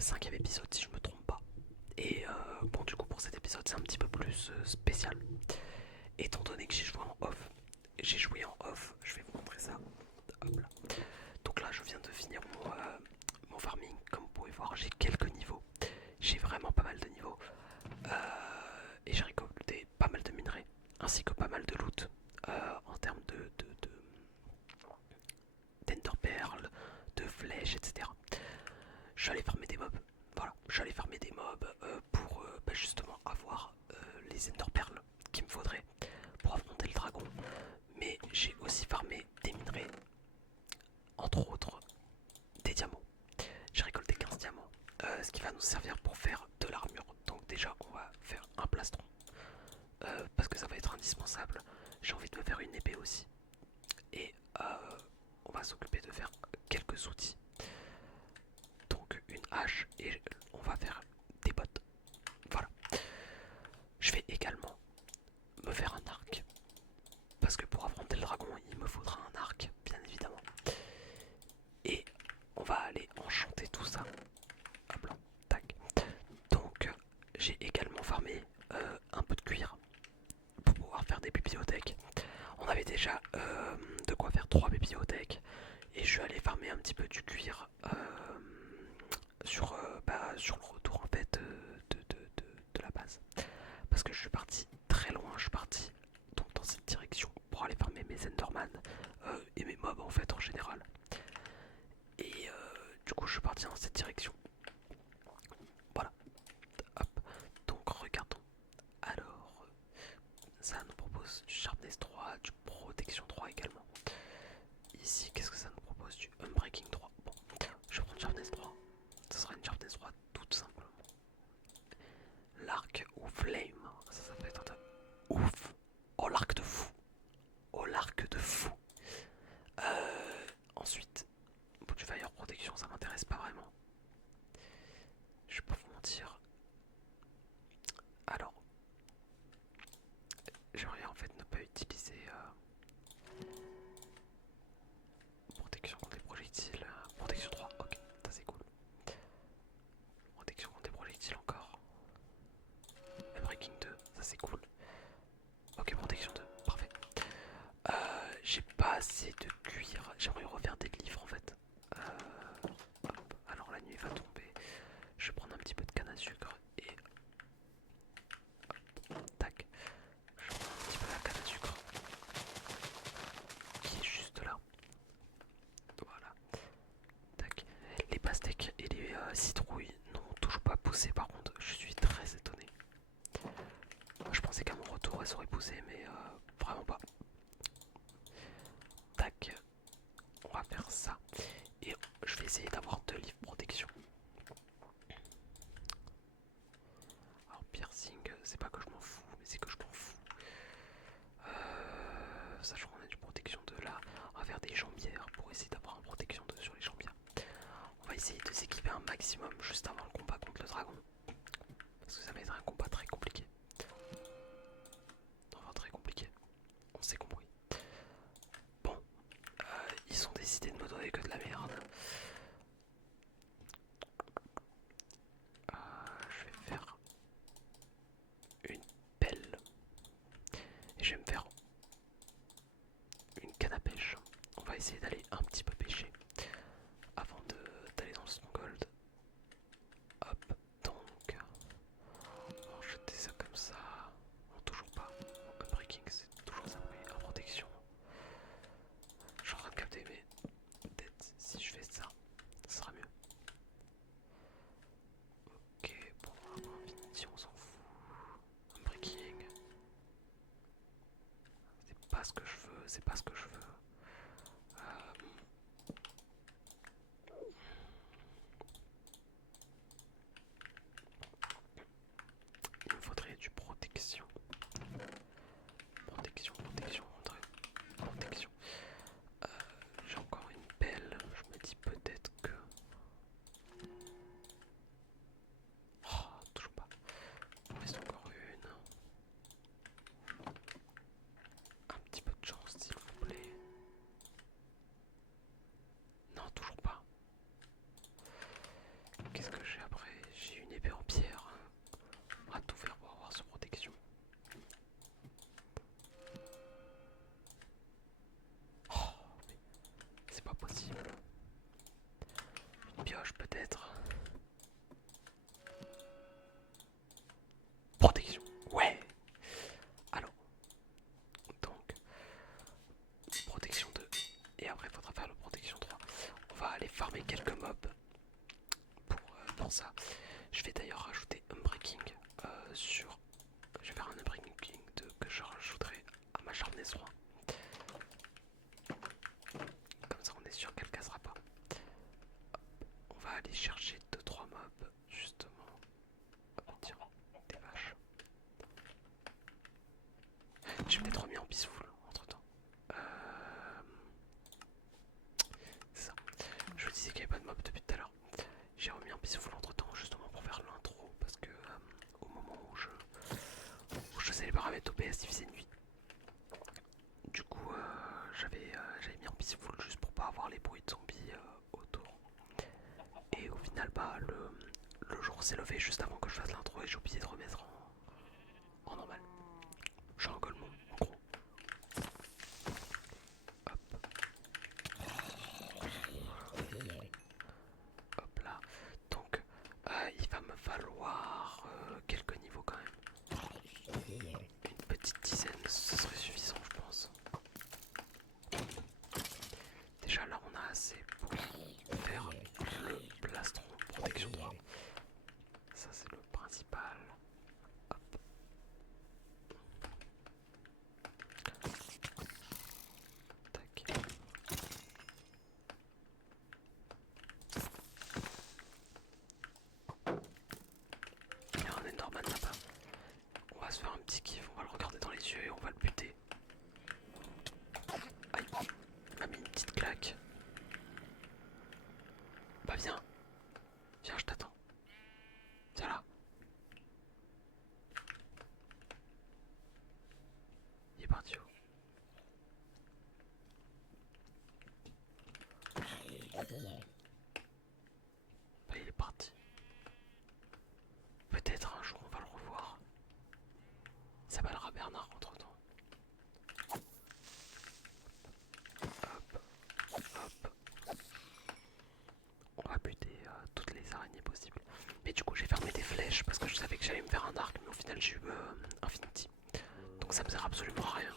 5e épisode si je me trompe pas. Et bon, du coup, pour cet épisode, c'est un petit peu plus spécial. Étant donné que j'ai joué en off, je vais vous montrer ça. Hop là. Donc là, je viens de finir mon farming. Comme vous pouvez voir, j'ai quelques niveaux. J'ai vraiment pas mal de niveaux. Et j'ai récolté pas mal de minerais, ainsi que pas mal de loot en termes d'ender pearl, de flèches, etc. Je suis allé farmer des mobs. Voilà, je suis allé farmer des mobs pour justement avoir les ender pearls qu'il me faudrait pour affronter le dragon. Mais j'ai aussi farmé des minerais, entre autres des diamants. J'ai récolté 15 diamants, ce qui va nous servir pour faire de l'armure. Donc déjà, on va faire un plastron, parce que ça va être indispensable. J'ai envie de me faire une épée aussi. Et on va s'occuper de faire quelques outils. Donc une hache et on va faire des bottes. Voilà. Je vais également me faire un arc. Parce que pour affronter le dragon, il me faudra un arc, bien évidemment. Et on va aller enchanter tout ça. Hop là, tac. Donc j'ai également farmé un peu de cuir pour pouvoir faire des bibliothèques. On avait déjà de quoi faire 3 bibliothèques. Et je suis allé farmer un petit peu du cuir sur le retour en fait de la base. Parce que je suis parti très loin, je suis parti donc dans cette direction pour aller farmer mes Enderman et mes mobs en fait en général. Et du coup je suis parti dans cette direction. Voilà, hop. Donc regardons. Alors, ça nous propose du Sharpness 3, du Protection 3 également. Ici, qu'est-ce que ça nous propose? Du Unbreaking 3. Bon, je vais prendre Sharpness 3. Ce sera une Sharpness 3 toute simplement. L'arc ou Flame, ça peut être un ouf. Oh, l'arc de fou. Oh, l'arc de fou. Ensuite, bon, du Fire Protection, ça m'intéresse pas vraiment. Je vais pas vous mentir. Alors, j'aimerais en fait ne pas utiliser protection contre les projectiles. Protection 3, ok, ça c'est cool. Protection contre les projectiles encore. Et Breaking 2, ça c'est cool. Ok, protection 2, parfait. J'ai pas assez de cuir. J'aimerais refaire des livres en fait. Hop, alors la nuit va tomber. Je vais prendre un petit peu de canne à sucre et hop, tac. Je prends un petit peu la canne à sucre qui est juste là. Voilà, tac. Les pastèques et les citrouilles n'ont toujours pas poussé par contre. Je suis très étonné. Je pensais qu'à mon retour elles auraient poussé mais vraiment pas. Tac, on va faire ça. Et je vais essayer d'avoir 2 livres protection. Alors piercing, c'est pas que je m'en fous, mais c'est que je m'en fous. Sachant qu'on a du protection 2 là, on va faire des jambières pour essayer d'avoir une protection 2 sur les jambières. On va essayer de s'équiper un maximum juste avant le combat contre le dragon. Parce que ça va être un combat très compliqué. Enfin très compliqué, on s'est compris. Bon, ils ont décidé de me donner que de la merde. Je vais faire une pelle. Et je vais me faire une canne à pêche. On va essayer d'aller un petit peu pêcher avant d'aller dans le stronghold. Hop, donc on va jeter ça comme ça. Non, toujours pas. Unbreaking, c'est toujours ça, oui, en protection. Je suis en train de capter, mais peut-être si je fais ça, ça sera mieux. Ok, bon, Infinity, on s'en fout. Unbreaking. C'est pas ce que je veux, c'est pas ce que je veux. Il me faudrait du protection. Protection, protection, protection. J'ai encore une pelle. Je me dis peut-être que... Oh, toujours pas. Il me reste encore une. Un petit peu de chance, s'il vous plaît. peut-être. Protection. Ouais. Alors, donc, protection 2. Et après, il faudra faire le protection 3. On va aller farmer quelques mobs pour ça. Je vais d'ailleurs rajouter Unbreaking sur... Je vais faire un Unbreaking 2 que je rajouterai à ma Sharpness 3. Comme ça, on est sûr qu'elle cassera pas. Hop. On va aller chercher 2-3 mobs, justement. Hop, tiens, des vaches. J'ai peut-être remis en peaceful entre temps. C'est ça. Je vous disais qu'il n'y avait pas de mob depuis tout à l'heure. J'ai remis en peaceful entre temps justement pour faire l'intro parce que au moment où je faisais les paramètres OBS il faisait nuit. Du coup j'avais mis en peaceful juste pour pas avoir les bruits de zombies autour. Et au final bah le jour s'est levé juste avant que je fasse l'intro et j'ai oublié de remettre en normal. Je suis un golemon en gros. Hop. Hop là. Donc il va me falloir quelques niveaux quand même. Une petite dizaine, ce serait suffisant je pense. Déjà là on a assez pour faire le plastron protection 3. Ça c'est le principal. Hop. Tac. Il y a un Enderman là-bas. On va se faire un petit kiff, on va le regarder dans les yeux et on va le buter. Aïe, il m'a mis une petite claque. Bah viens, viens je t'attends. Viens là. Il est parti où? Bah il est parti. Peut-être un jour on va le revoir. Il s'appellera Bernard entre temps. Hop, hop. On va buter toutes les araignées possibles. Mais du coup j'ai fermé des flèches parce que je savais que j'allais me faire un arc, mais au final j'ai eu Infinity. Donc ça me sert absolument à rien.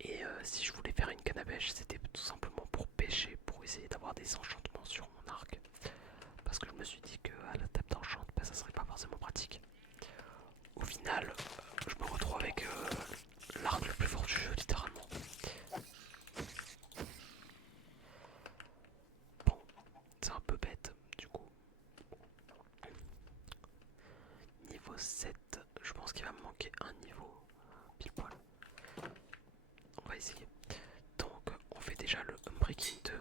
Et si je voulais faire une canne à pêche, c'était tout simplement pour pêcher, pour essayer d'avoir des enchantements sur mon arc. Parce que je me suis dit qu'à la table d'enchant, bah, ça serait pas forcément pratique. Au final, je me retrouve avec l'arc le plus fort du jeu, littéralement. Bon, c'est un peu bête, du coup. Niveau 7, je pense qu'il va me manquer un niveau, pile poil. On va essayer. Donc, on fait déjà le Unbreaking 2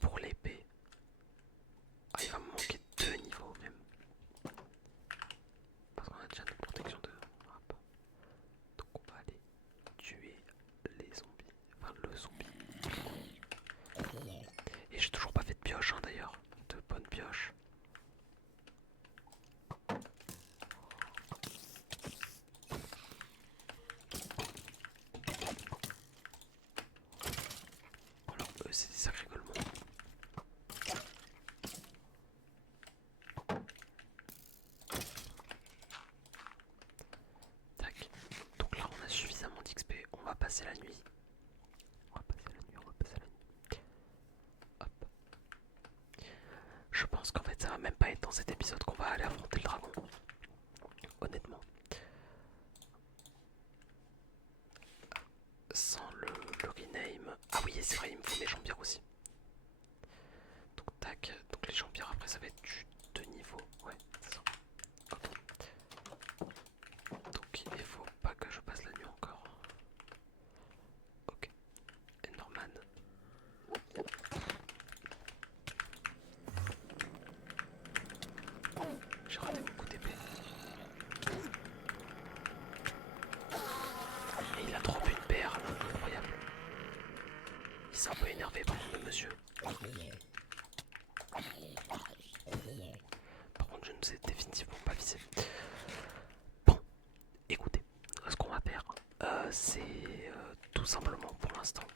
pour l'épée. Ah, il va me manquer 2 niveaux même. Parce qu'on a déjà notre protection 2. Hop. Donc, on va aller tuer les zombies. Enfin, le zombie. Et j'ai toujours pas fait de pioche, hein, d'ailleurs. De bonnes pioches. Alors, eux, c'est des sacrés golemons. Tac. Donc là, on a suffisamment d'XP. On va passer la nuit. On va passer la nuit, on va passer la nuit. Hop. Je pense qu'en fait, ça va même pas être dans cet épisode qu'on va aller affronter le dragon. Honnêtement. Sans le rename. Ah oui, c'est vrai, il me faut mes jambières aussi. Donc tac, donc les jambières après ça va être du 2 niveaux. Ouais, c'est ça. Ok. Donc il faut pas que je passe la nuit encore. Ok. Enderman. J'ai raté mon coup d'épée. Et il a droppé une perle, incroyable. Il s'est un peu énervé par contre le monsieur. Par contre je ne sais définitivement pas viser. Bon, écoutez, ce qu'on va faire, c'est tout simplement pour l'instant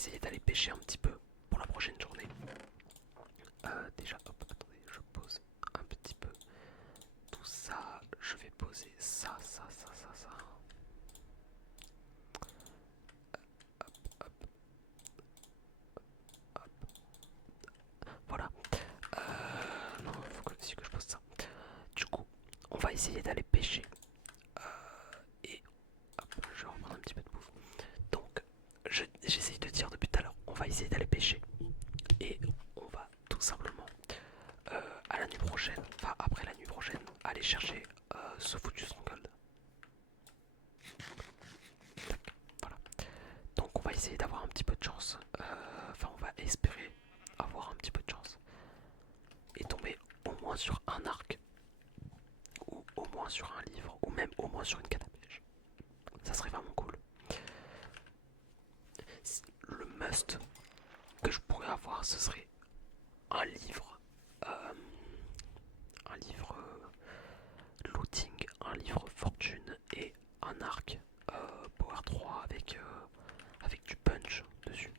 essayer d'aller pêcher un petit peu pour la prochaine journée. Déjà, hop, attendez, je pose un petit peu tout ça. Je vais poser ça, ça, ça, ça, ça. Voilà. Non, il faut aussi que je pose ça. Du coup, on va essayer d'aller pêcher. Et hop, je vais reprendre un petit peu de bouffe. Donc, j'essaye de dire depuis tout à l'heure, on va essayer d'aller pêcher. Et on va tout simplement, à la nuit prochaine, enfin après la nuit prochaine, aller chercher ce foutu stronghold. Tac, voilà. Donc on va essayer d'avoir un petit peu de chance. Enfin, on va espérer avoir un petit peu de chance. Et tomber au moins sur un arc. Ou au moins sur un livre. Ou même au moins sur une canne à pêche. Ça serait vraiment cool. Le must que je pourrais avoir, ce serait un livre. Un livre looting, un livre fortune et un arc Power 3 avec du punch dessus.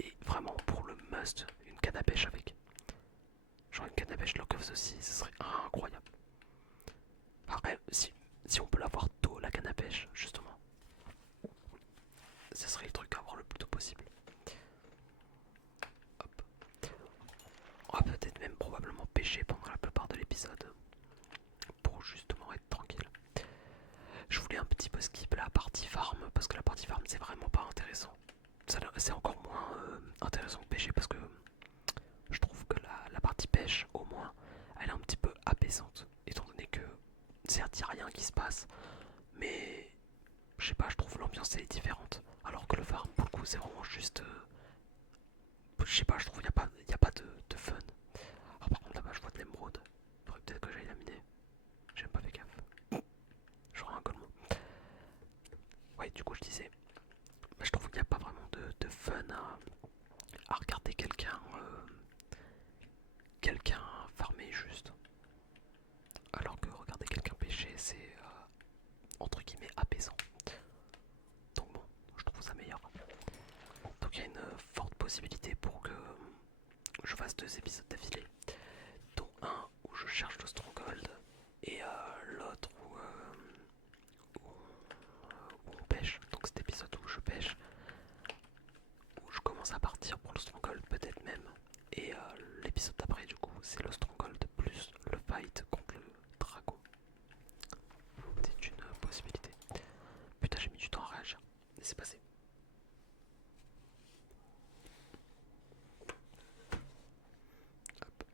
Et vraiment pour le must, une canne à pêche avec. Genre une canne à pêche Lock of the Sea, ce serait incroyable. Après, si on peut l'avoir tôt, la canne à pêche, justement, ce serait le truc à avoir le plus tôt possible. Hop. On va peut-être même probablement pêcher pendant la plupart de l'épisode pour justement être tranquille. Je voulais un petit peu skip la partie farm parce que la partie farm c'est vraiment pas intéressant. C'est encore moins intéressant que pêcher parce que je trouve que la partie pêche au moins elle est un petit peu apaisante étant donné que certes il n'y a rien qui se passe mais je sais pas, je trouve l'ambiance elle est différente alors que le farm pour le coup c'est vraiment juste je sais pas, je trouve qu'il n'y a pas de fun. Alors par contre là-bas je vois de l'émeraude, il faudrait peut-être que j'aille la miner, j'ai même pas fait gaffe, j'aurai un collement. Ouais, du coup je disais, je trouve qu'il n'y a pas vraiment de fun à regarder quelqu'un farmer juste. Alors que regarder quelqu'un pêcher, c'est entre guillemets apaisant. Donc bon, je trouve ça meilleur. Donc il y a une forte possibilité pour que je fasse 2 épisodes d'affilée. Dont un où je cherche le stronghold et l'autre où on pêche. Donc cet épisode où je pêche, où je commence à partir pour le stronghold peut-être même. Et l'épisode d'après du coup c'est le stronghold plus le fight contre le dragon. C'est une possibilité. Putain j'ai mis du temps à réagir. Laissez passer. Hop.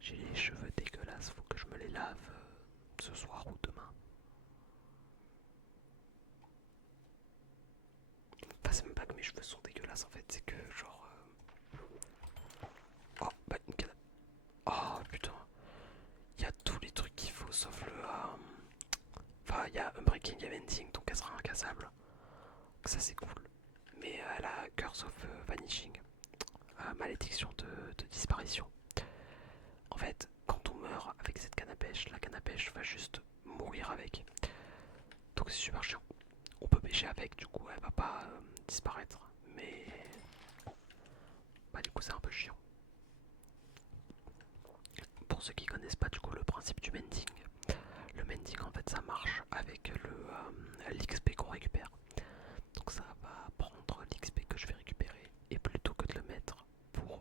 J'ai les cheveux dégueulasses, faut que je me les lave ce soir ou demain. Enfin c'est même pas que mes cheveux sont dégueulasses en fait, c'est que genre... Oh bah une canne. Oh putain. Il y a tous les trucs qu'il faut sauf le... Enfin il y a Unbreaking Eventing donc elle sera incassable. Donc ça c'est cool. Mais elle a Curse of Vanishing. Malédiction de disparition. En fait, quand on meurt avec cette canne à pêche, la canne à pêche va juste mourir avec. Donc c'est super chiant. On peut pêcher avec, du coup elle va pas disparaître. Mais bah du coup c'est un peu chiant. Pour ceux qui connaissent pas du coup le principe du mending. Le mending en fait ça marche avec l'XP qu'on récupère. Donc ça va prendre l'XP que je vais récupérer et plutôt que de le mettre pour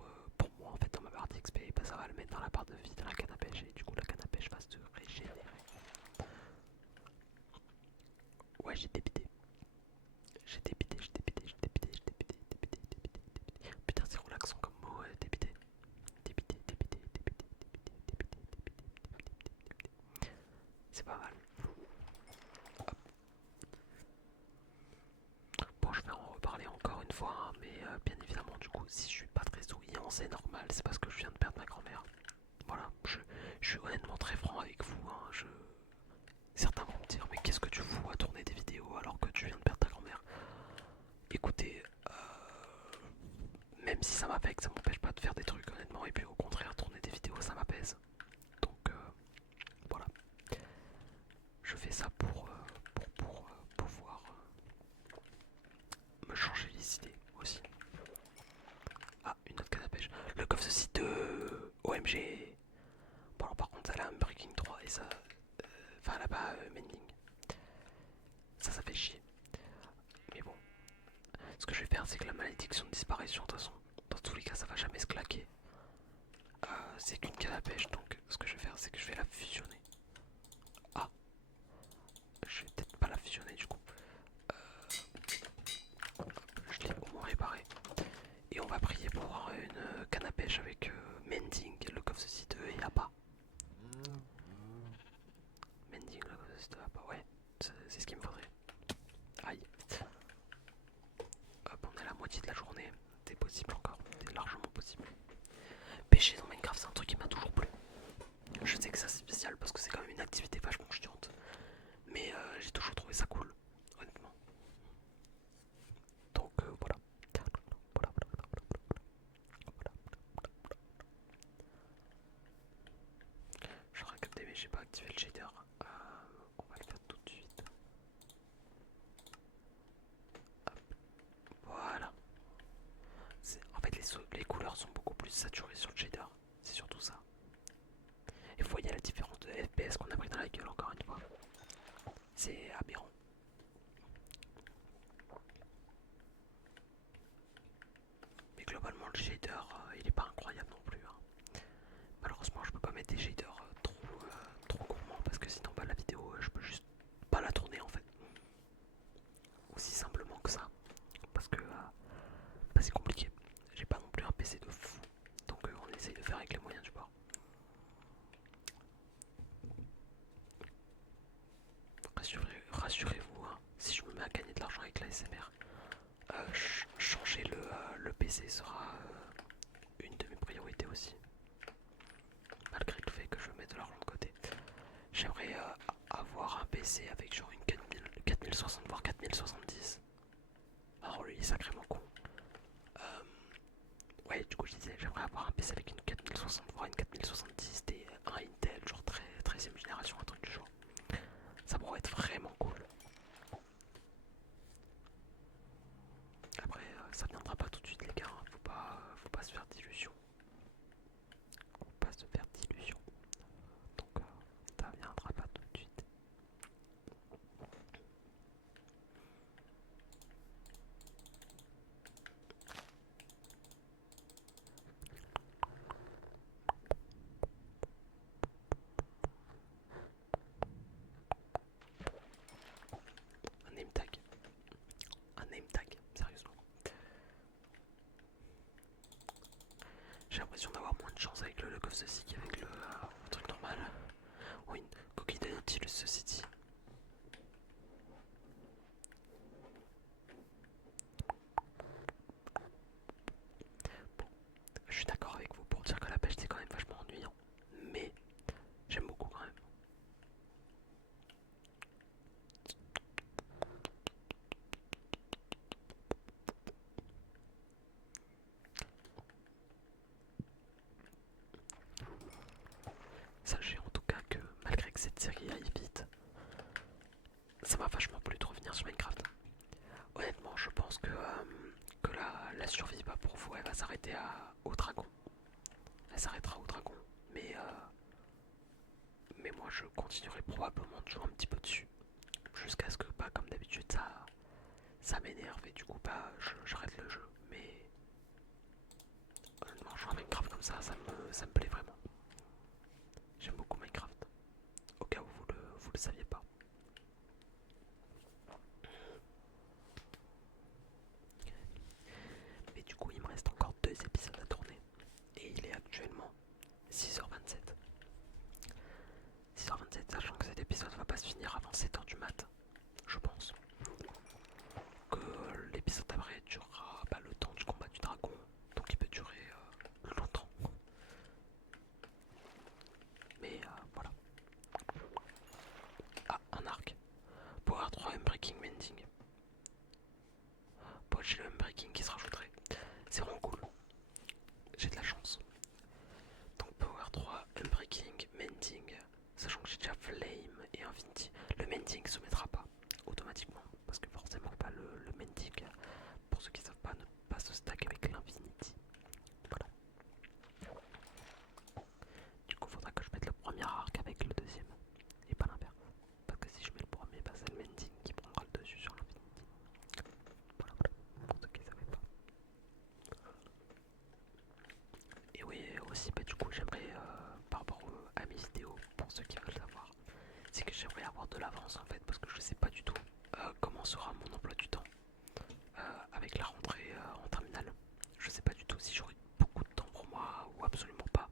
moi en fait dans ma barre d'XP, bah, ça va le mettre dans la barre de vie de la canne à pêche et du coup la canne à pêche va se régénérer. Ouais j'ai débité. J'ai débité, j'ai débité, j'ai débité, j'ai débité, débité, débité, débité. Putain c'est relaxant comme mot, débité. Débité, débité, débité, débité, débité, débité, débité. C'est pas mal. Hop. Bon je vais en reparler encore une fois, hein, mais bien évidemment du coup si je suis pas très souriant c'est normal, c'est parce que je viens de perdre ma grand-mère. Voilà, je suis honnêtement très franc avec vous, hein, certains vont me dire mais qu'est-ce que tu fous à tourner des vidéos alors que tu viens de perdre ta grand-mère. Écoutez, même si ça m'affecte, ça m'empêche pas de faire des trucs honnêtement, et puis au contraire tourner des vidéos ça m'apaise. Donc voilà. j'ai... Bon alors par contre elle a un Breaking 3 et ça... Enfin elle a pas Mending. Ça fait chier. Mais bon. Ce que je vais faire c'est que la malédiction de disparition de toute façon, dans tous les cas ça va jamais se claquer. C'est qu'une canne à pêche donc ce que je vais faire c'est que je vais la fusionner. Ah, je vais peut-être pas la fusionner du coup. Je l'ai au moins réparé. Et on va prier pour avoir une canne à pêche avec Mending, le of the Sea 2 et Appa. Mending, le of the Sea 2 Appa, ouais, c'est ce qu'il me faudrait. Aïe. Hop, on est à la moitié de la journée. C'est possible encore, c'est largement possible. Pêcher dans Minecraft, c'est un truc qui m'a toujours plu. Je sais que c'est spécial parce que c'est quand même une activité vachement chiante. Mais j'ai toujours trouvé ça cool, honnêtement. Donc voilà. J'aurais capté mais j'ai pas activé le shader. On va le faire tout de suite. Hop. Voilà. En fait les couleurs sont beaucoup plus saturées sur le shader. C'est surtout ça. Et vous voyez la différence de FPS qu'on a pris dans la gueule encore une fois. C'est aberrant. Mais globalement le shader il est pas incroyable non plus. Malheureusement je peux pas mettre des shaders trop gourmands parce que sinon bah, la vidéo je peux juste pas la tourner en fait. Aussi simplement que ça. Parce que bah, c'est compliqué. J'ai pas non plus un PC de fou. Donc on essaye de faire avec les moyens du bord. Rassurez-vous, hein, si je me mets à gagner de l'argent avec la SMR, changer le PC sera une de mes priorités aussi. Malgré le fait que je mette de l'argent de côté. J'aimerais avoir un PC avec genre une 4060 voire 4070. Alors lui il est sacrément con. Ouais du coup je disais j'aimerais avoir un PC avec une 4060 voire une 4070 et un Intel genre 13ème génération, un truc du genre. Ça pourrait être vraiment cool. Après ça viendra pas tout de suite les gars, hein. Faut pas se faire d'illusions. Faut pas se faire d'illusions. Donc ça viendra pas tout de suite. Un name tag. Un name tag, sérieusement. J'ai l'impression d'avoir moins de chance avec le Luck of the Sea qu'avec le truc normal. Oui, une coquille de Nautilus City. Bon, je suis d'accord avec vous pour dire que la pêche c'est quand même vachement ennuyant. Mais j'aime beaucoup quand même. Sachez en tout cas que malgré que cette série aille vite, ça m'a vachement plu de revenir sur Minecraft. Honnêtement, je pense que la survie bah, pour vous, elle va s'arrêter au dragon. Elle s'arrêtera au dragon. Mais moi, je continuerai probablement de jouer un petit peu dessus. Jusqu'à ce que, bah, comme d'habitude, ça m'énerve et du coup, bah, j'arrête le jeu. Mais honnêtement, jouer à Minecraft comme ça me plaît vraiment. J'aime beaucoup Minecraft. Au cas où vous le saviez pas. Mais du coup, il me reste encore 2 épisodes à tourner. Et il est actuellement 6h27. 6h27, sachant que cet épisode va pas se finir avant 7h du mat. Je pense. Que l'épisode d'après durera bah, le temps du combat du dragon. Donc il peut durer longtemps. Mais voilà. Ah, de l'avance en fait, parce que je sais pas du tout comment sera mon emploi du temps avec la rentrée en terminale. Je sais pas du tout si j'aurai beaucoup de temps pour moi ou absolument pas,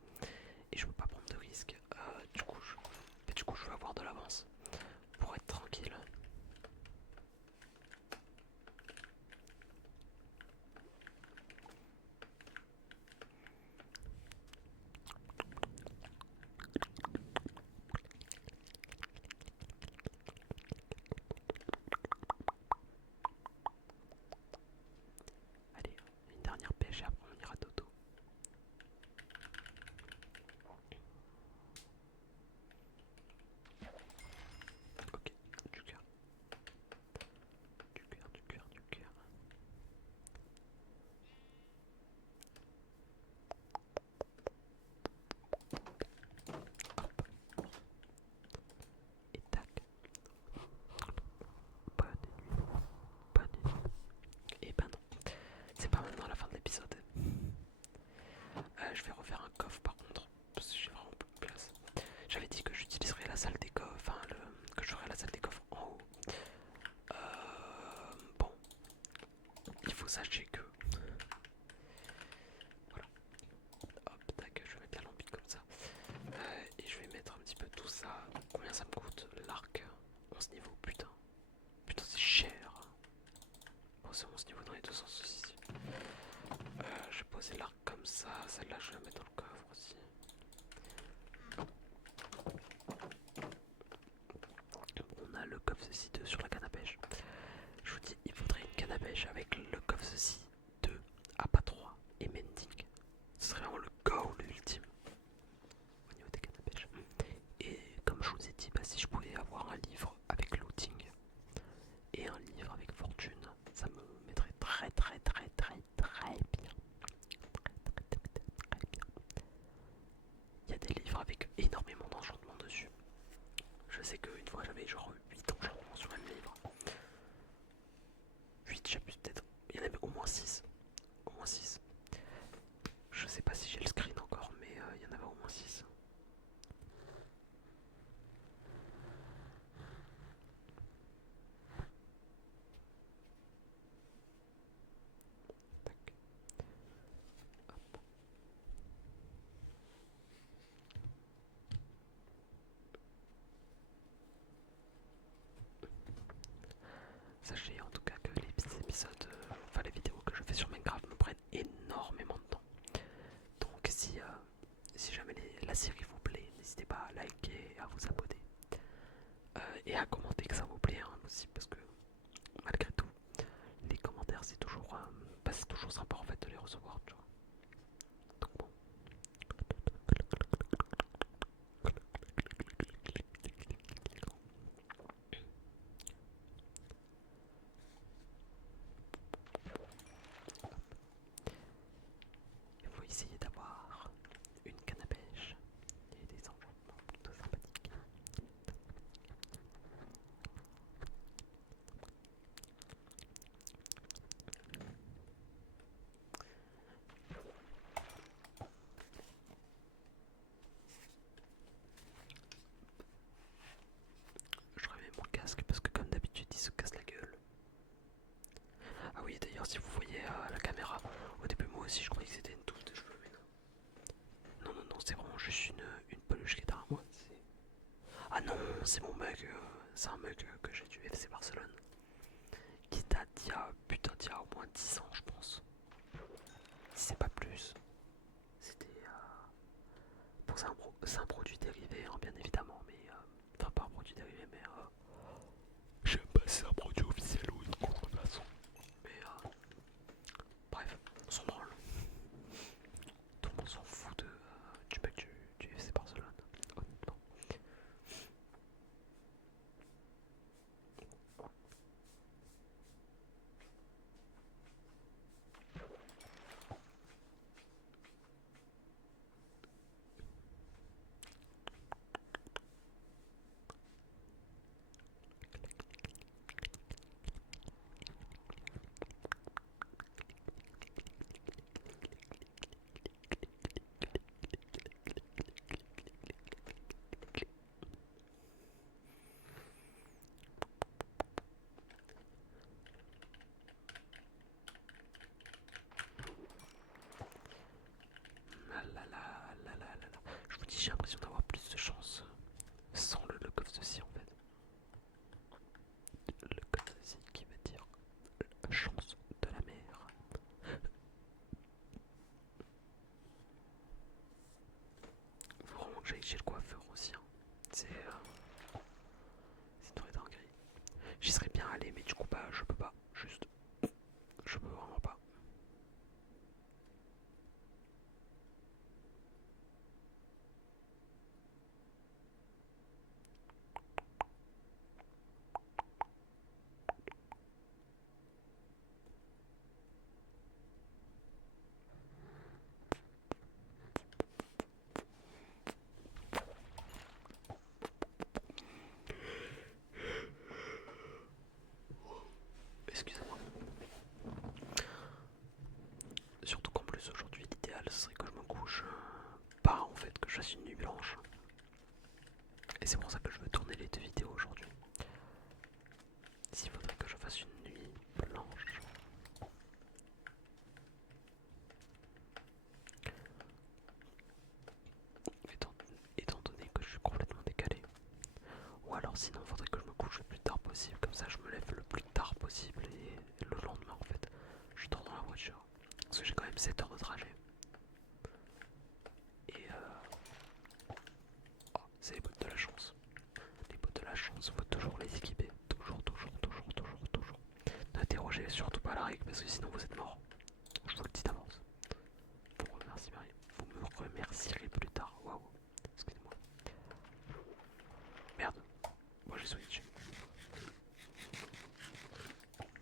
et je veux pas prendre de risques. Du coup, je veux avoir de l'avance pour être tranquille. Allez, une dernière pêche et après on ira dodo. Ok, du cœur, du cœur, du cœur, du cœur. Hop, et tac. Bonne nuit, bonne nuit. Et ben non, c'est pas maintenant la fin de l'épisode. Je vais refaire un coffre par contre, parce que j'ai vraiment plus de place. J'avais dit que j'utiliserais la salle des coffres, enfin que j'aurais la salle des coffres en haut. Bon, il faut sachez que... Voilà, hop, tac, je vais mettre la lampe comme ça. Et je vais mettre un petit peu tout ça. Combien ça me coûte l'arc? 11 niveaux, putain. Putain, c'est cher. Bon, c'est 11 niveaux dans les deux sens aussi. Je vais poser l'arc comme ça. Celle-là, je vais la mettre dans le coffre aussi. On a le coffre ceci 2 sur la canne à pêche. Je vous dis, il faudrait une canne à pêche avec le coffre ceci 2, APA 3 et Mending. Ce serait vraiment le goal ultime au niveau des cannes à pêche. Et comme je vous ai dit, si je pouvais avoir un livre avec looting et un livre avec fortune, ça me mettrait très très très très très bien. Très bien. Il y a des livres avec énormément d'enchantements dessus. Je sais qu'une fois j'avais genre 8 enchantements sur un livre. 8, j'abuse peut-être. Il y en avait au moins 6. Au moins 6. Je sais pas si j'ai le screen encore, mais il y en avait au moins 6. Tac. Hop. Sachez en tout cas que les épisodes, enfin les vidéos que je fais sur Minecraft me prennent énormément de temps. Donc si jamais la série vous plaît, n'hésitez pas à liker, à vous abonner et à commenter que ça vous plaît aussi, parce que malgré tout, les commentaires c'est toujours sympa en fait de les recevoir, tu vois. Donc bon. Il faut essayer d'avoir une canne à pêche et des enchantements plutôt sympathiques. Je remets mon casque parce que comme d'habitude il se casse la gueule. Ah oui, d'ailleurs si vous voyez la caméra, au début moi aussi je croyais que c'était une touffe de cheveux, mais non. Non, non, non, c'est vraiment juste une peluche qui est derrière moi. Ah non, c'est mon mug, c'est un mug que j'ai du FC Barcelone. Qui date d'il y a au moins 10 ans je pense. Si c'est pas plus. C'était... Bon, c'est un produit dérivé, bien évidemment, mais... Enfin, pas un produit dérivé, mais... Je sais pas si c'est un produit officiel ou une contrefaçon. Mais bref, on s'en branle. Tout le monde s'en fout du mec du FC Barcelone, honnêtement. j'ai l'impression d'avoir plus de chance sans le lock of the sea en fait. Le lock of the sea qui veut dire chance de la mer. Faut vraiment que j'aille chez le coiffeur aussi. Hein. C'est une vraie dinguerie. J'y serais bien allé, mais du coup, bah, je peux pas. Juste, je peux vraiment pas. Excusez-moi. Surtout qu'en plus, aujourd'hui, l'idéal ce serait que je me couche pas en fait, que je fasse une nuit blanche. Et c'est pour ça que je veux tourner les deux vidéos aujourd'hui. S'il faudrait que je fasse une nuit blanche. Étant, étant donné que je suis complètement décalé. Ou alors sinon il faudrait que je me couche le plus tard possible. Comme ça je me lève le plus tard possible. Et le lendemain en fait je dors dans la voiture. Parce que j'ai quand même 7 heures de trajet. Et oh, c'est les bottes de la chance. Les bottes de la chance, faut toujours les équiper. Toujours, toujours, toujours, toujours, toujours. N'interrogez surtout pas la règle parce que sinon vous êtes mort. Je vous le dis d'avance. Vous me remercierez plus tard. Waouh. Excusez-moi. Merde. Moi j'ai switch.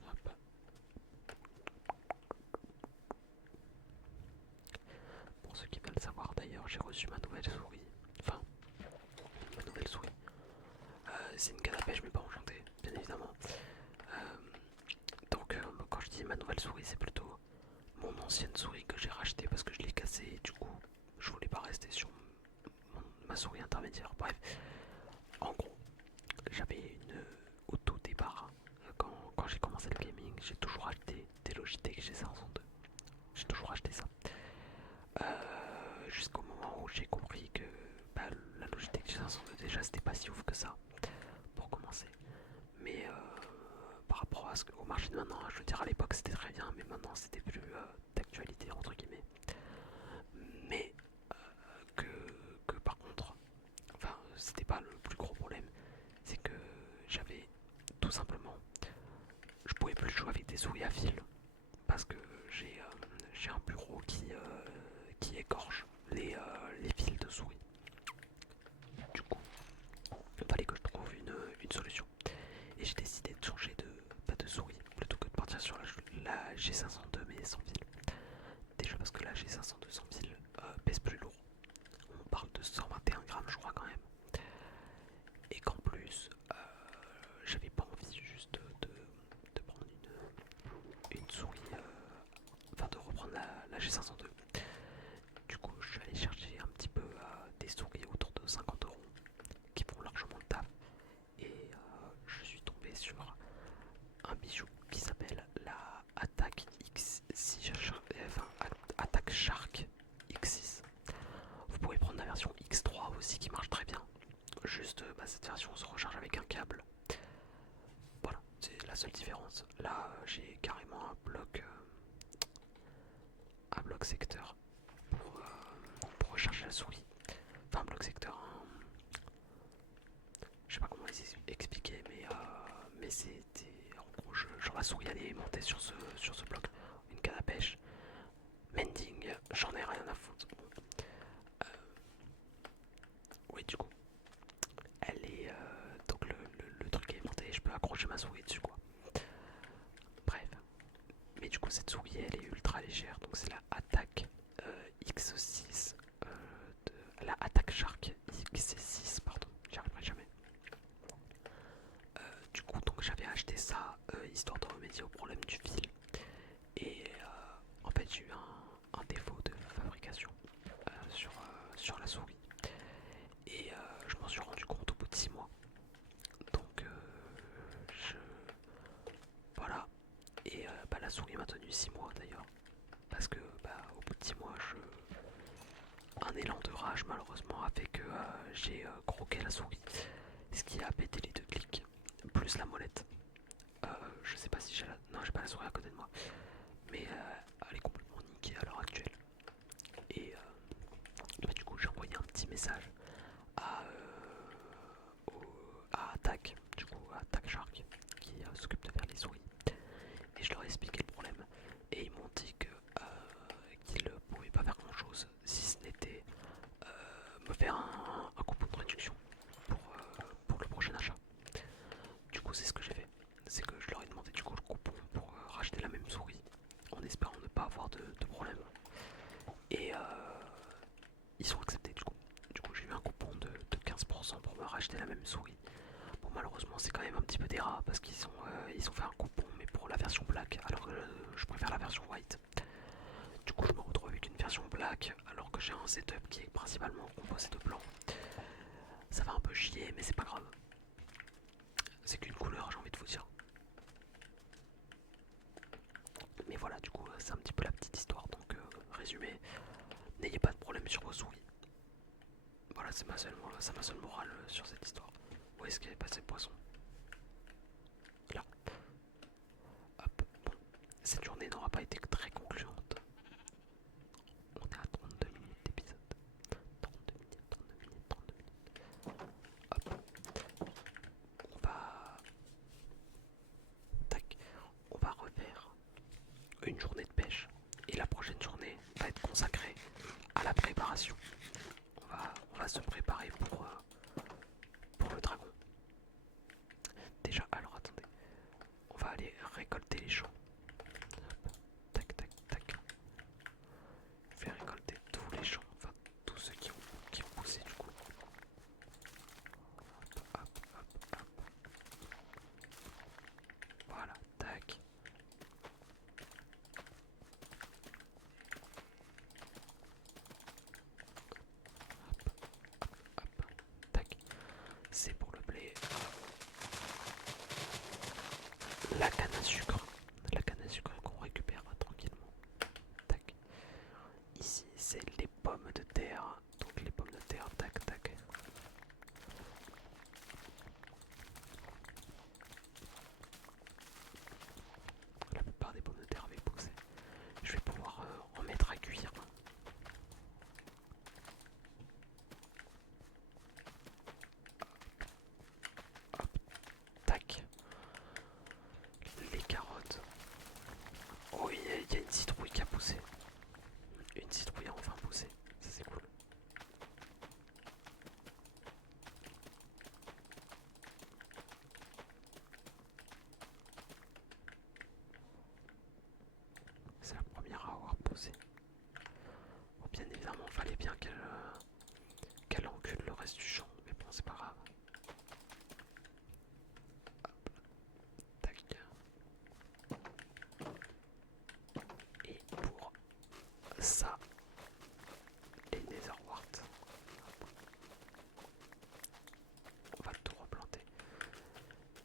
Hop. Pour ceux qui veulent savoir d'ailleurs, j'ai reçu ma nouvelle souris. Enfin, ma nouvelle souris. C'est une canne à pêche mais pas enchantée, bien évidemment. Donc quand je dis ma nouvelle souris, c'est plutôt mon ancienne souris que j'ai rachetée parce que je l'ai cassée et du coup je voulais pas rester sur ma souris intermédiaire. Bref, en gros, j'avais une au tout départ, quand j'ai commencé le gaming, j'ai toujours acheté des Logitech G502. J'ai toujours acheté ça. Jusqu'au moment où j'ai compris que bah, la Logitech G502 déjà c'était pas si ouf que ça pour commencer. Mais par rapport au marché de maintenant, je veux dire à l'époque c'était très bien, mais maintenant c'était plus d'actualité entre guillemets. Mais que, que par contre, enfin c'était pas le plus gros problème, c'est que j'avais tout simplement, je pouvais plus jouer avec des souris à fil parce que j'ai un bureau qui écorche les fils de souris. Du coup, il fallait que je trouve une solution. Et j'ai décidé de changer de souris plutôt que de partir sur la G502 mais sans fil. Déjà parce que la G502 sans fil pèse plus lourd. On parle de 121 grammes je crois quand même. Et qu'en plus, j'avais pas envie juste de prendre une souris, enfin de reprendre la G502. Du coup, je suis allé chercher un petit peu des souris autour de 50 euros qui font largement le taf. Et je suis tombé sur un bijou qui s'appelle la Attack X6, enfin Attack Shark X6. Vous pouvez prendre la version X3 aussi qui marche très bien. Juste, cette version se recharge avec un câble. Voilà, c'est la seule différence. Là, j'ai carrément un bloc secteur pour recharger la souris. Enfin, un bloc secteur, je sais pas comment les expliquer, mais c'était en gros, genre la souris elle est montée sur ce bloc, une canne à pêche, mending, j'en ai rien à foutre. Euh, oui, du coup, elle est donc le truc est monté, je peux accrocher ma souris dessus quoi. Bref, mais du coup cette souris elle est ultra légère, donc c'est la Attack X6, la Attack Shark X6 pardon, j'y arriverai jamais. Du coup donc j'avais acheté ça histoire de remédier au problème du fil et en fait j'ai eu un défaut de fabrication sur la souris et je m'en suis rendu compte au bout de 6 mois. Donc je voilà et la souris m'a tenu 6 mois d'ailleurs parce que au bout de 6 mois un un élan de rage malheureusement a fait que j'ai croqué la souris, ce qui a pété les deux clics, plus la molette. Je sais pas si j'ai la... Non, j'ai pas la souris à côté de moi, mais elle est complètement niquée à l'heure actuelle. Et bah, du coup j'ai envoyé un petit message à, à Attack, du coup à Attack Shark, qui s'occupe de faire les souris. Et je leur ai expliqué le problème. Et ils m'ont dit que qu'ils ne pouvaient pas faire grand chose si ce n'était me faire un coupon de réduction pour le prochain achat. Du coup c'est ce que j'ai fait. C'est que je leur ai demandé du coup le coupon pour racheter la même souris en espérant ne pas avoir de problème. Et ils ont accepté du coup. Du coup j'ai eu un coupon de 15% pour me racheter la même souris. Bon malheureusement c'est quand même un petit peu des rats parce ils ont fait un coupon mais pour la version black alors que je préfère la version white. Du coup je me retrouve avec une version black alors que j'ai un setup qui est principalement composé de blanc. Ça va un peu chier mais c'est pas grave. C'est qu'une couleur j'ai envie de vous dire. Mais voilà du coup c'est un petit peu la petite histoire donc résumé, n'ayez pas de problème sur vos souris. Voilà c'est ma seule morale sur cette histoire. Où est-ce qu'elle est passée le poisson? Là. Hop, bon. Cette journée n'aura pas été très concluante. On est à 32 minutes d'épisode. 32 minutes, 32 minutes, 32 minutes. Hop. On va... Tac. On va refaire une journée de pêche. Et la prochaine journée va être consacrée à la préparation. On va se préparer pour le dragon. Déjà, alors attendez. On va aller récolter les champs. Tac, tac, tac. Je vais récolter tous les champs, enfin tous ceux qui ont poussé du coup. Hop, hop, hop, hop. Voilà, tac. Hop, hop, tac. C'est pour le blé. La canne à sucre. La canne à sucre qu'on récupère tranquillement. Tac. Ici, c'est les pommes de terre. Donc les pommes de terre, tac, tac. La plupart des pommes de terre avaient poussé. Je vais pouvoir en mettre à cuire. Hop, tac. Les carottes. Oh, il y a une citrouille qui a poussé. Une citrouille a enfin poussé. Ça, c'est cool. C'est la première à avoir poussé. Bon, bien évidemment, il fallait bien qu'elle encule le reste du champ. Mais bon, c'est pas grave. Hop, tac. Et pour ça, les netherwarts. On va tout replanter.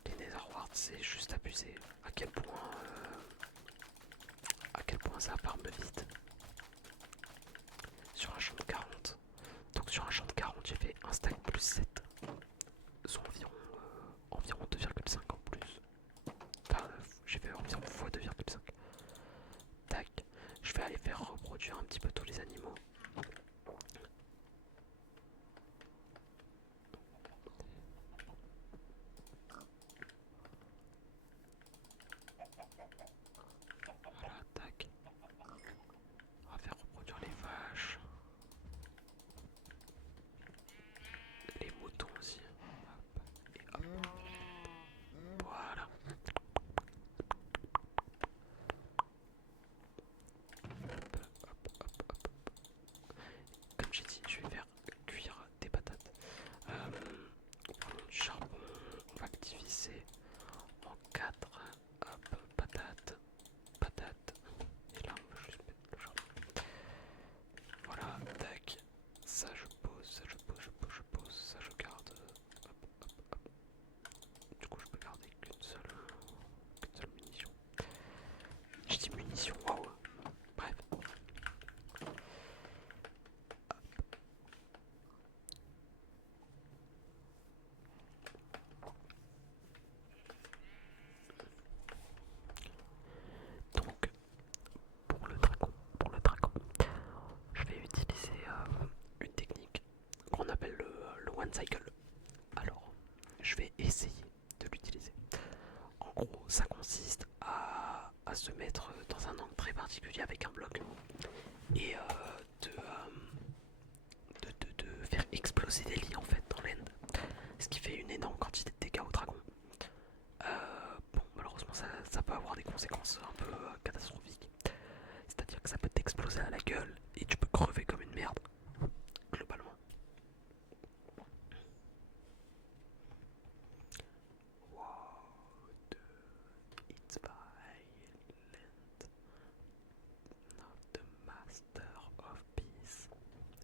Les netherwarts, c'est juste abusé. À quel point ça farme vite. Sur un champ de 40. Donc sur un champ de 40, j'ai fait un stack plus 7. Soit environ 2,5 en plus. Enfin, j'ai fait environ x 2,5. Tac. Je vais aller faire reproduire un petit peu tous les animaux. Voilà, tac. On va faire reproduire les vaches. Les moutons aussi. Hop. Et hop. Voilà. Hop, hop, hop. Comme j'ai dit, je vais faire cuire des patates. Du charbon, on va le diviser en 4. Hop, patate, patate. Et là, on va juste mettre le charbon. Voilà, tac. Ça, je pose, ça, je pose, je pose, je pose. Ça, je garde. Hop, hop, hop. Du coup, je peux garder qu'une seule munition. Je dis munition, waouh. Bref. se mettre dans un angle très particulier avec un bloc et de, de faire exploser des lits en fait dans l'end, ce qui fait une énorme quantité de dégâts au dragon. Bon, malheureusement ça peut avoir des conséquences un peu catastrophiques, c'est-à-dire que ça peut t'exploser à la gueule et tu peux crever comme une merde globalement. Wow, it's violent, not the master of peace.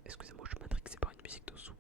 Excusez-moi, je suis matrixé par une musique de sous.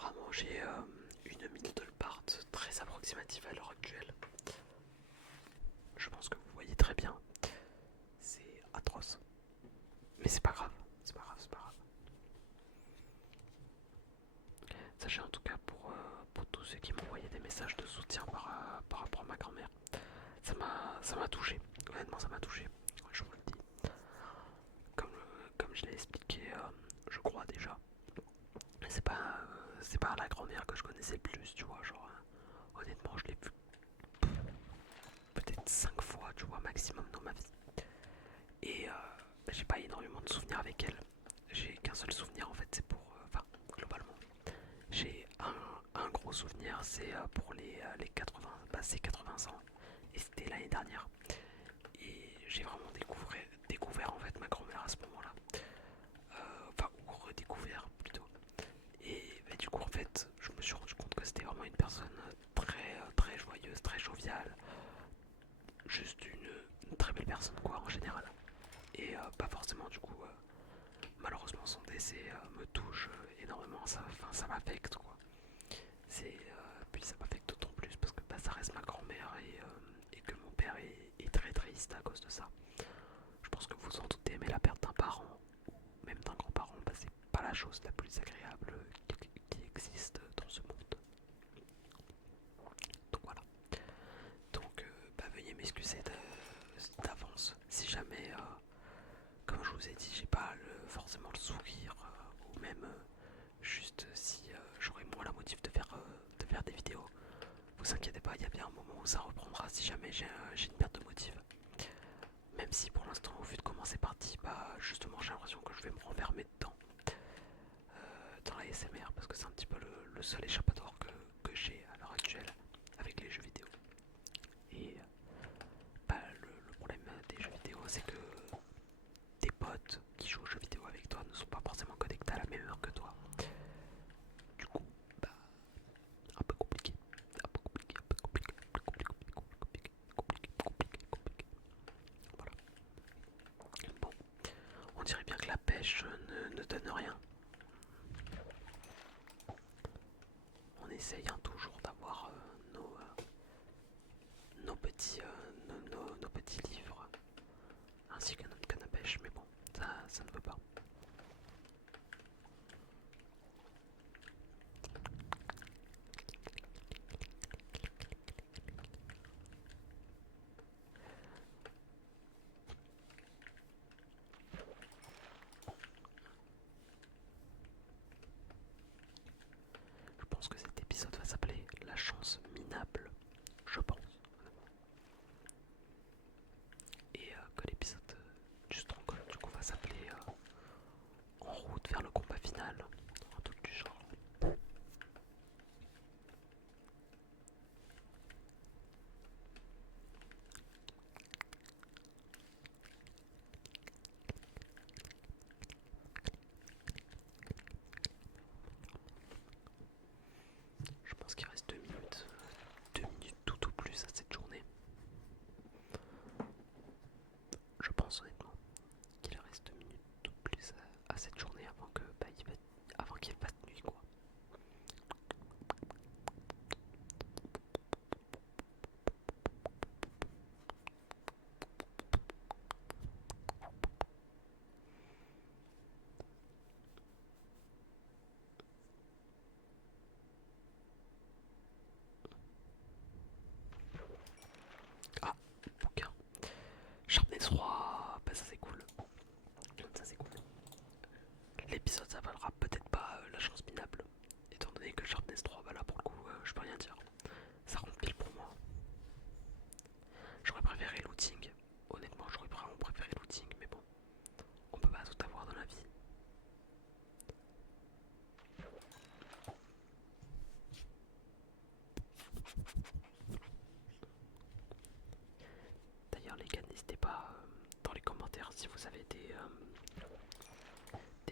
Vraiment, j'ai une middle part très approximative à l'heure actuelle. Je pense que vous voyez très bien. C'est atroce. Mais c'est pas grave. C'est pas grave, c'est pas grave. Sachez en tout cas pour tous ceux qui m'envoyaient des messages de soutien par rapport à ma grand-mère. Ça m'a touché. Honnêtement, ça m'a touché. Je vous le dis. Comme je l'ai expliqué, je crois déjà. C'est pas la grand-mère que je connaissais le plus, tu vois. Genre, honnêtement, je l'ai vu peut-être 5 fois, tu vois, maximum dans ma vie. Et j'ai pas énormément de souvenirs avec elle. J'ai qu'un seul souvenir en fait, c'est pour. Enfin, globalement. J'ai un gros souvenir, c'est pour les 80, passé 80 ans. Et c'était l'année dernière. Et j'ai vraiment découvert en fait ma grand-mère à ce moment-là. Enfin, ou redécouvert plutôt. Et bah, du coup, en fait, je me suis rendu compte que c'était vraiment une personne très joyeuse, très joviale. Juste une très belle personne, quoi, en général. Et pas forcément, du coup, malheureusement, son décès me touche énormément. Ça m'affecte, quoi. Puis ça m'affecte d'autant plus parce que bah, ça reste ma grand-mère et que mon père est très triste à cause de ça. Je pense que vous vous en doutez, mais la perte d'un parent ou même d'un grand-parent, bah, c'est pas la chose la plus agréable qui existe dans ce monde. Donc voilà. Donc bah, veuillez m'excuser d'avance si jamais, comme je vous ai dit, j'ai pas forcément le sourire ou même juste si j'aurai moins la motive de faire des vidéos. Vous inquiétez pas, il y a bien un moment où ça reprendra si jamais j'ai une perte de motive. Même si pour l'instant, au vu de comment c'est parti, bah justement j'ai l'impression que je vais me renfermer dedans, dans la SMR, parce que c'est un petit peu le seul échappatoire que j'ai à l'heure actuelle avec les jeux vidéo. Et bah, le problème des jeux vidéo, c'est que tes potes qui jouent aux jeux vidéo avec toi ne sont pas forcément connectés à la même heure que toi. Du coup, bah, un peu compliqué. Un peu compliqué, un peu compliqué, un peu compliqué. Voilà. Bon, on dirait bien que la pêche ne donne rien. On essaye toujours d'avoir nos petits livres ainsi que notre canne à pêche, mais bon, ça ne veut pas. Je pense que cet épisode va s'appeler La chance minable, je pense. Et que l'épisode du Stronghold du coup va s'appeler chance minable. Étant donné que le Sharpness 3, bah là pour le coup, je peux rien dire. Ça rentre pile pour moi. J'aurais préféré looting. Honnêtement, j'aurais vraiment préféré looting, mais bon, on peut pas tout avoir dans la vie. D'ailleurs les gars, n'hésitez pas dans les commentaires si vous avez des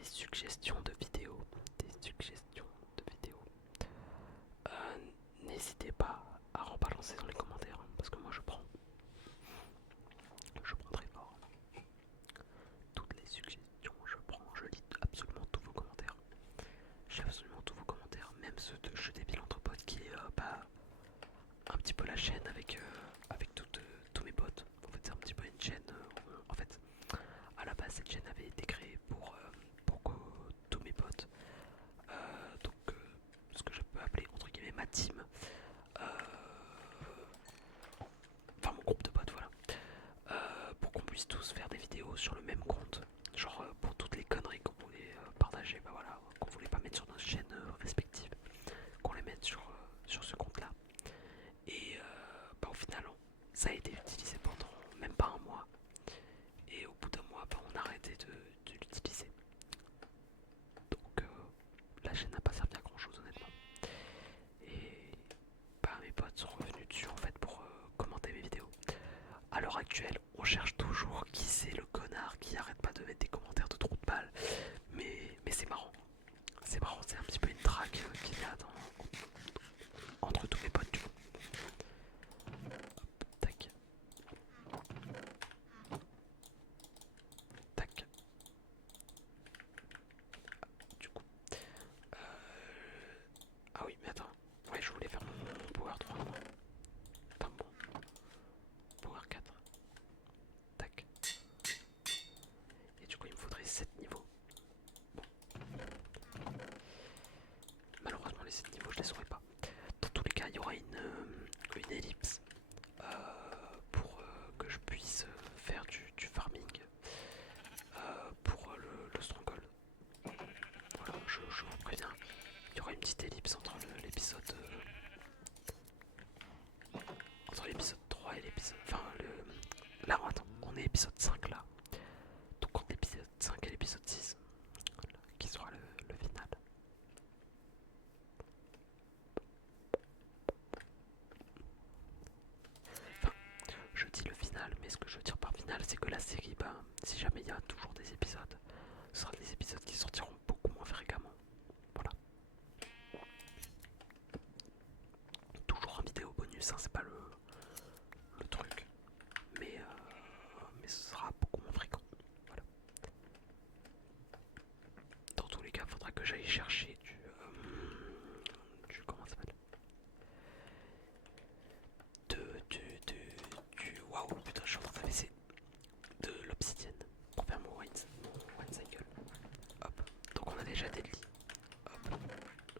suggestions de vidéos. Des suggestions de vidéos. N'hésitez pas à rebalancer dans les commentaires, hein, parce que moi je prends. Je prends très fort. Toutes les suggestions, je prends, je lis absolument tous vos commentaires. J'ai absolument tous vos commentaires, même ceux de Jeux débiles entre potes qui est un petit peu la chaîne avec tous mes potes. En fait, c'est un petit peu une chaîne. En fait, à la base, cette chaîne avait été créée pour que tous mes potes, donc ce que je peux appeler entre guillemets ma team, enfin mon groupe de potes, voilà, pour qu'on puisse tous faire des vidéos sur le même compte. Genre pour toutes les conneries qu'on voulait partager, bah voilà, qu'on voulait pas mettre sur nos chaînes respectives, qu'on les mette sur ce compte là. Et bah, au final, ça a été utilisé pendant même pas un mois. Et au bout d'un mois, bah, on a arrêté de l'utiliser. Donc la chaîne n'a pas servi à grand chose honnêtement. Et bah, mes potes sont revenus dessus en fait pour commenter mes vidéos. À l'heure actuelle, on cherche toujours qui c'est le connard qui arrête pas de mettre des commentaires de trou de balle. Mais c'est marrant. C'est marrant, c'est un petit peu une traque qu'il y a entre tous mes potes du coup. Tac, tac. Du coup. Euh, Ah oui, mais attends. Ouais, je voulais faire mon Power 3. Enfin bon. Power 4. Tac. Et du coup, il me faudrait 7 niveaux. Bon. Malheureusement, les 7 niveaux, je les aurai pas. Dans tous les cas, il y aura une ellipse pour que je puisse faire du farming pour le Stronghold. Voilà, je vous préviens. Il y aura une petite ellipse entre l'épisode 3 et l'épisode... Enfin, là, attends, on est épisode 5 là. Donc entre l'épisode 5 et l'épisode 6, voilà, qui sera le final. Enfin, je dis le final, mais ce que je veux dire par final, c'est que la série, ben, si jamais il y a toujours des épisodes, ce sera des épisodes qui sortiront beaucoup moins fréquemment. Voilà. Toujours en vidéo bonus, hein, c'est pas le truc. Mais ce sera beaucoup moins fréquent. Voilà. Dans tous les cas, il faudra que j'aille chercher du comment ça s'appelle, waouh, putain, je suis en train de baisser de l'obsidienne pour faire mon wine cycle. Hop, donc on a déjà des lits. Hop,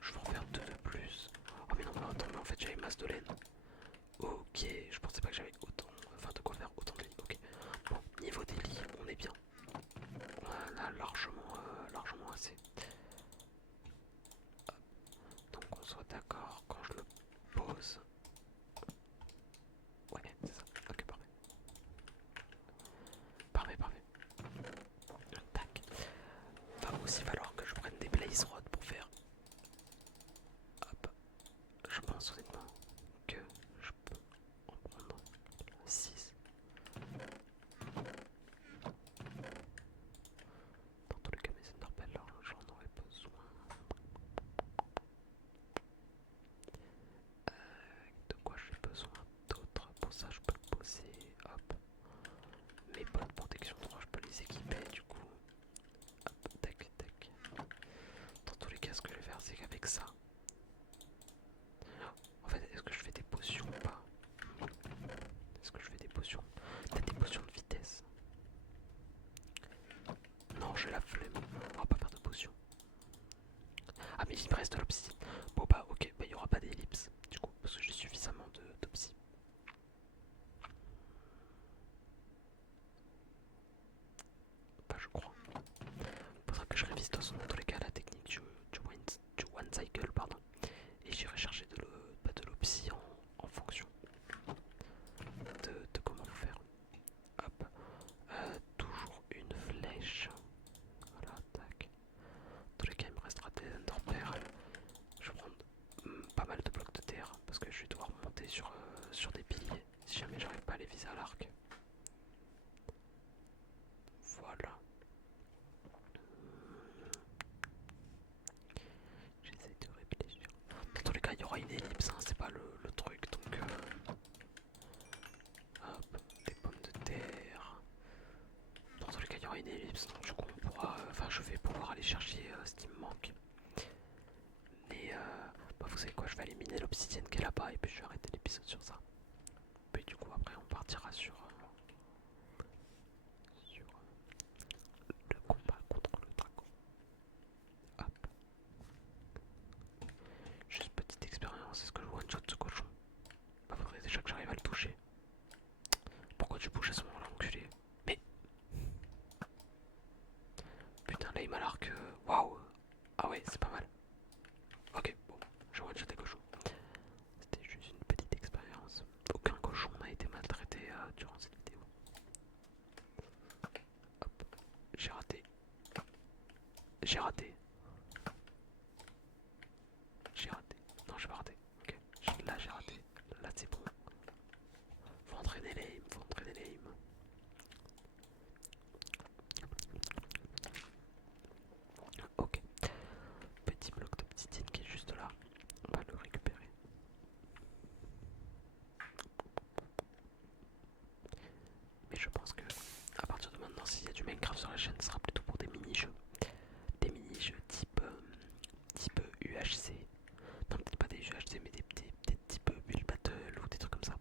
je vais en faire deux de plus. Oh mais non, mais attends, mais en fait j'avais masse de laine. Ok, je pensais pas que j'avais autant, enfin de quoi faire autant de lits. Ok, bon, niveau des lits, on est bien. On a largement assez. Hop. Donc on soit d'accord quand je le pose. Ouais, c'est ça. Ok, parfait. Parfait, parfait. Tac. Va aussi falloir que je prenne des blaze rods pour faire. Hop. Je pense honnêtement que je peux en prendre 6. Dans tous les cas, mes enderpells, là, j'en aurais besoin. De quoi j'ai besoin d'autre? Pour ça, je peux le poser. Hop. Mes bonnes protection 3, je peux les équiper du coup. Hop, tac, tac. Dans tous les cas, ce que je vais faire, c'est qu'avec ça. En fait, est-ce que je fais des potions ou pas? Est-ce que je fais des potions? Peut-être des potions de vitesse. Non, j'ai la flemme. On va pas faire de potions. Ah, mais il me reste de l'obsidienne. Bon, bah, ok, bah, il n'y aura pas d'ellipse. Du coup, parce que j'ai suffisamment d'obsi. Bah, je crois. Faudra que je révise dans tous les cas la technique du wind. ellipse, donc du coup on pourra, enfin je vais pouvoir aller chercher ce qui me manque. Mais bah, vous savez quoi, je vais aller miner l'obsidienne qui est là-bas et puis je vais arrêter l'épisode sur ça. Puis du coup après on partira sur le combat contre le dragon. Hop. Juste petite expérience, est-ce que je one-shot ce cochon? Bah faudrait déjà que j'arrive à le toucher. Pourquoi tu bouges à ce moment-là, enculé? Mais... Putain, là il m'a l'arc... Waouh. Ah ouais, c'est pas mal. Ok, bon, je one-shot des cochons. C'était juste une petite expérience. Aucun cochon n'a été maltraité durant cette vidéo. Hop, j'ai raté. J'ai raté. J'ai raté. Non, j'ai pas raté. Ok, là j'ai raté. Là c'est bon. Faut entraîner les aims, faut entraîner les aims. Ok. Petit bloc d'obsidienne qui est juste là. On va le récupérer. Mais je pense que à partir de maintenant, s'il y a du Minecraft sur la chaîne, ce sera plutôt pour des mini-jeux. Des mini-jeux type UHC. Non, peut-être pas des UHC, mais des type Build Battle ou des trucs comme ça.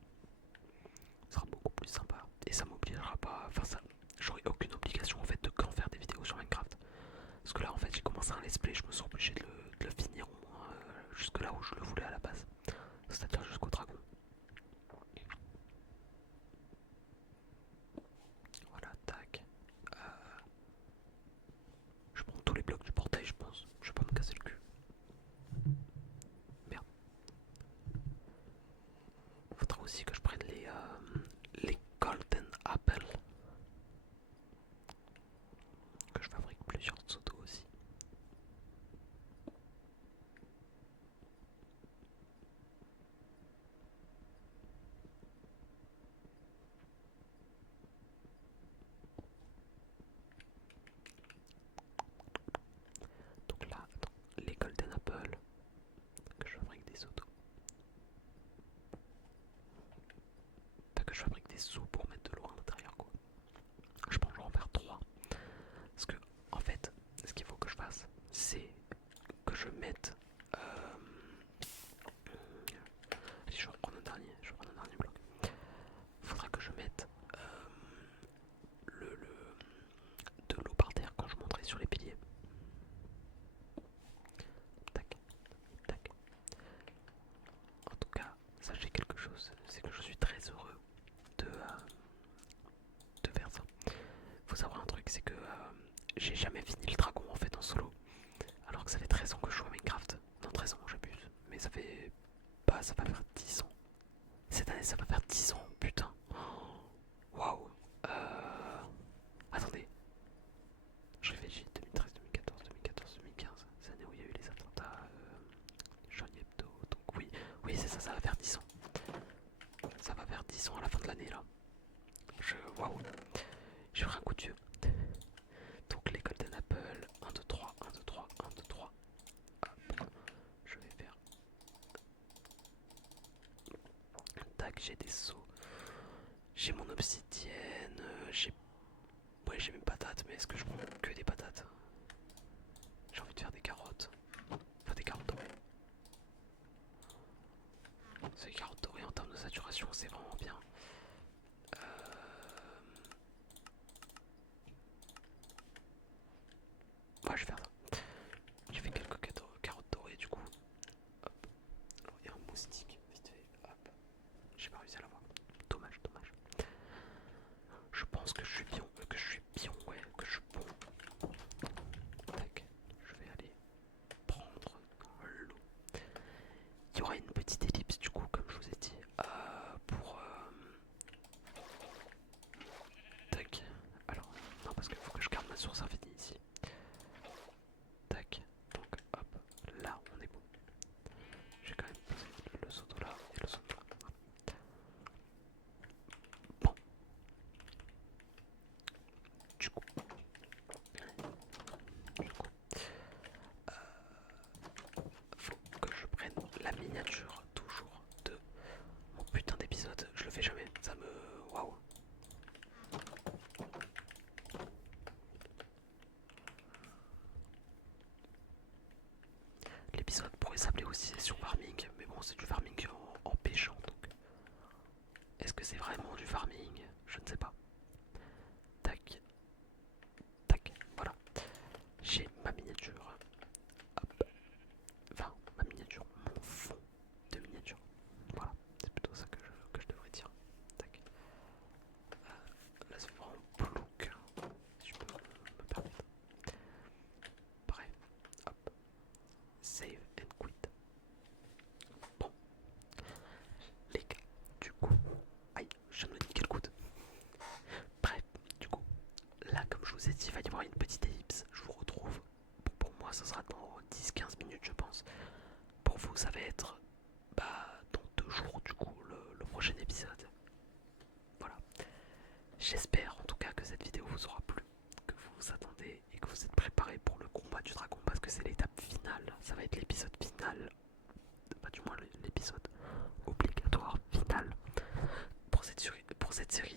Ce sera beaucoup plus sympa. Et ça m'obligera pas. Enfin, ça. J'aurai aucune obligation en fait de quand faire des vidéos sur Minecraft. Parce que là, en fait, j'ai commencé un let's play, je me suis obligé de le finir au moins jusque là où je le voulais à la base. C'est-à-dire jusqu'au dragon. Voilà, tac. Je prends tous les blocs du portail, je pense. Je vais pas me casser le cul. Merde. Faudra aussi que je prenne les Golden Apples. Que je fabrique plusieurs pseudos aussi. Donc là, attends, les Golden Apples. Que je fabrique des autos. Pas que je fabrique des sous pour mettre de l'eau à l'intérieur, quoi. Je pense que je vais en faire 3. Parce que, en fait, ce qu'il faut que je fasse, c'est que je mette. Allez, je vais reprendre un dernier bloc. Il faudra que je mette de l'eau par terre quand je monterai sur les piliers. Tac, tac. En tout cas, sachez quelque chose, c'est que je suis très heureux de faire ça. Faut savoir un truc, c'est que j'ai jamais fini le dragon en fait en solo. Alors que ça fait 13 ans que je joue à Minecraft. Non, 13 ans, j'abuse. Mais ça fait... Bah, ça va faire 10 ans. Cette année, ça va faire 10 ans, putain. Waouh. Attendez. Je réfléchis, 2013, 2014, 2014, 2015. C'est l'année où il y a eu les attentats Charlie Hebdo. Donc oui, oui c'est ça, ça va faire 10 ans. Ça va faire 10 ans à la fin de l'année là. Waouh. J'ai pris un coup de vieux. Donc les Golden Apple, 1, 2, 3, 1, 2, 3, 1, 2, 3. Hop. Je vais faire... Tac, j'ai des seaux. J'ai mon obsidienne. J'ai... Ouais, j'ai mes patates, mais est-ce que je prends que des patates? J'ai envie de faire des carottes. Enfin, des carottes dorées. C'est des carottes dorées en termes de saturation, c'est vraiment bien. Ouais, je vais faire ça. J'ai fait quelques carottes dorées du coup. Hop. Alors, il y a un moustique, vite fait. Hop. J'ai pas réussi à l'avoir. Dommage, dommage. Je pense que je suis bien, ouais, que je suis bon. Tac. Je vais aller prendre l'eau. Il y aura une petite ellipse du coup, comme je vous ai dit, pour... Tac. Alors, non, parce qu'il faut que je garde ma source infinie ici. Tac. Donc, hop. Là, on est bon. J'ai quand même posé le soto là et le soto là. Bon. Du coup, faut que je prenne la miniature épisode pourrait s'appeler aussi Session Farming, mais bon, c'est du farming en pêchant, donc. Est-ce que c'est vraiment du farming? Je ne sais pas. Tac, tac, voilà. J'ai ma miniature. Hop. Enfin, ma miniature, mon fond de miniature. Voilà, c'est plutôt ça que je devrais dire. Tac. Là, c'est vraiment plouc, si je peux me permettre. Bref, hop. Save and quit. Bon, les gars, du coup. Aïe, je viens de me niquer le coude. Bref, du coup, là, comme je vous ai dit, il va y avoir une petite ellipse. Je vous retrouve. Pour moi, ça sera dans 10-15 minutes, je pense. Pour vous, ça va être dans 2 jours, du coup, le prochain épisode. Voilà. J'espère en tout cas que cette vidéo vous aura plu, que vous vous attendez et que vous êtes préparés pour le combat du dragon parce que c'est l'étape finale. Ça va être l'épisode final, pas du moins l'épisode obligatoire final pour cette série